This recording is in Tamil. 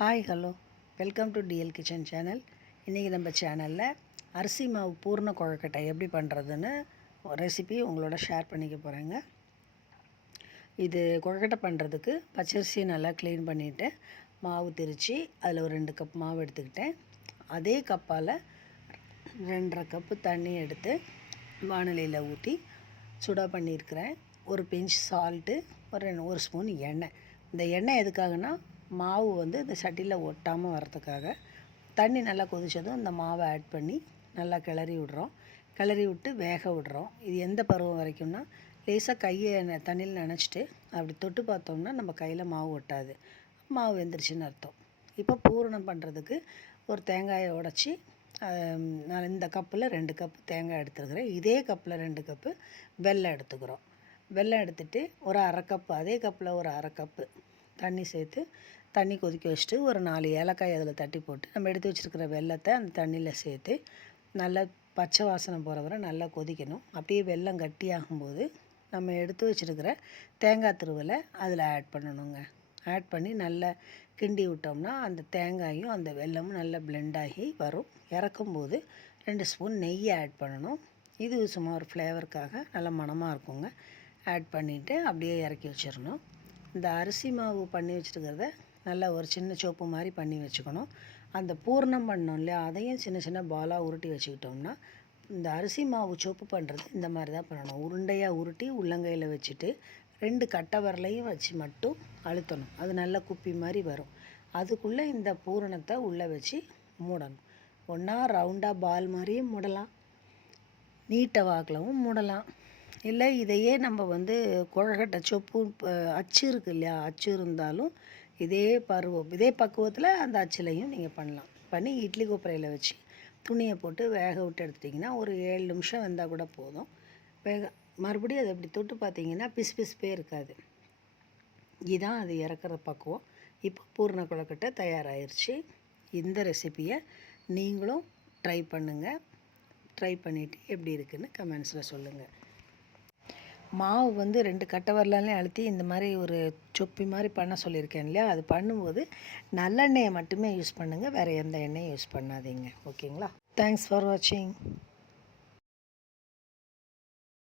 Hi hello welcome to TL kitchen channel. இன்றைக்கி நம்ம சேனலில் அரிசி மாவு பூர்ண கொழுக்கட்டை எப்படி பண்ணுறதுன்னு ரெசிபி உங்களோட ஷேர் பண்ணிக்க போகிறேங்க. இது கொழுக்கட்டை பண்ணுறதுக்கு பச்சரிசியை நல்லா க்ளீன் பண்ணிவிட்டு மாவு திரித்து அதில் ஒரு 2 கப் மாவு எடுத்துக்கிட்டேன். அதே கப்பால் 2.5 கப்பு தண்ணி எடுத்து வானிலையில் ஊற்றி சுடாக பண்ணியிருக்கிறேன். ஒரு பிஞ்ச் சால்ட்டு, ஒரு ஸ்பூன் எண்ணெய். இந்த எண்ணெய் எதுக்காகனா மாவு வந்து இந்த சட்டியில் ஒட்டாமல் வரதுக்காக. தண்ணி நல்லா கொதித்ததும் இந்த மாவை ஆட் பண்ணி நல்லா கிளறி விட்டு வேக விடுறோம். இது எந்த பருவம் வரைக்கும்னா லேசாக கையை தண்ணியில் நனைச்சிட்டு அப்படி தொட்டு பார்த்தோம்னா நம்ம கையில் மாவு ஒட்டாது, மாவு வெந்துருச்சுன்னு அர்த்தம். இப்போ பூரணம் பண்ணுறதுக்கு ஒரு தேங்காயை உடச்சி நான் இந்த கப்பில் 2 கப்பு தேங்காய் எடுத்துருக்கிறேன். இதே கப்பில் 2 கப்பு வெல்லம் எடுத்துக்கிறோம். வெல்லம் எடுத்துகிட்டு ஒரு 1/2 கப்பு, அதே கப்பில் ஒரு 1/2 கப்பு தண்ணி சேர்த்து தண்ணி கொதிக்க வச்சுட்டு ஒரு 4 ஏலக்காய் அதில் தட்டி போட்டு நம்ம எடுத்து வச்சுருக்கிற வெல்லத்தை அந்த தண்ணியில் சேர்த்து நல்லா பச்சை வாசனை போகிற வரை நல்லா கொதிக்கணும். அப்படியே வெல்லம் கட்டியாகும்போது நம்ம எடுத்து வச்சுருக்கிற தேங்காய் துருவலை அதில் ஆட் பண்ணணுங்க. ஆட் பண்ணி நல்லா கிண்டி விட்டோம்னா அந்த தேங்காயும் அந்த வெல்லமும் நல்லா பிளெண்ட் ஆகி வரும். இறக்கும்போது 2 ஸ்பூன் நெய்யை ஆட் பண்ணணும். இது சும்மா ஒரு ஃப்ளேவருக்காக நல்ல மணமாக இருக்குங்க. ஆட் பண்ணிவிட்டு அப்படியே இறக்கி வச்சிடணும். இந்த அரிசி மாவு பண்ணி வச்சுருக்கிறத நல்லா ஒரு சின்ன சோப்பு மாதிரி பண்ணி வச்சுக்கணும். அந்த பூர்ணம் பண்ணோம் இல்லையா, அதையும் சின்ன சின்ன பாலாக உருட்டி வச்சுக்கிட்டோம்னா இந்த அரிசி மாவு சோப்பு பண்ணுறது இந்த மாதிரி தான் பண்ணணும். உருண்டையாக உருட்டி உள்ளங்கையில் வச்சுட்டு 2 கட்டை விரலையும் வச்சு மட்டும் அழுத்தணும். அது நல்லா குப்பி மாதிரி வரும். அதுக்குள்ளே இந்த பூரணத்தை உள்ளே வச்சு மூடணும். ஒன்றா ரவுண்டாக பால் மாதிரியும் மூடலாம், நீட்டை வாக்கிலவும் மூடலாம். இல்லை இதையே நம்ம வந்து கொழுக்கட்டை சொப்பு அச்சு இருக்குது இல்லையா, அச்சு இருந்தாலும் இதே பக்குவத்தில் அந்த அச்சுலையும் நீங்கள் பண்ணலாம். பண்ணி இட்லி கொப்பரையில் வச்சு துணியை போட்டு வேக விட்டு எடுத்துட்டிங்கன்னா ஒரு 7 நிமிஷம் வெந்தால் கூட போதும். மறுபடியும் அதை அப்படி தொட்டு பார்த்தீங்கன்னா பிசுபே இருக்காது. இதுதான் அது இறக்குற பக்குவம். இப்போ பூர்ண கொழுக்கட்டை தயாராகிருச்சு. இந்த ரெசிப்பியை நீங்களும் ட்ரை பண்ணுங்கள். ட்ரை பண்ணிவிட்டு எப்படி இருக்குதுன்னு கமெண்ட்ஸில் சொல்லுங்கள். மாவு வந்து 2 கட்டை வரலாலையும் அழுத்தி இந்த மாதிரி ஒரு சொப்பி மாதிரி பண்ண சொல்லியிருக்கேன் இல்லையா, அது பண்ணும்போது நல்லெண்ணெயை மட்டுமே யூஸ் பண்ணுங்கள், வேறு எந்த எண்ணெயும் யூஸ் பண்ணாதீங்க. ஓகேங்களா? தேங்க்ஸ் ஃபார் வாட்சிங்.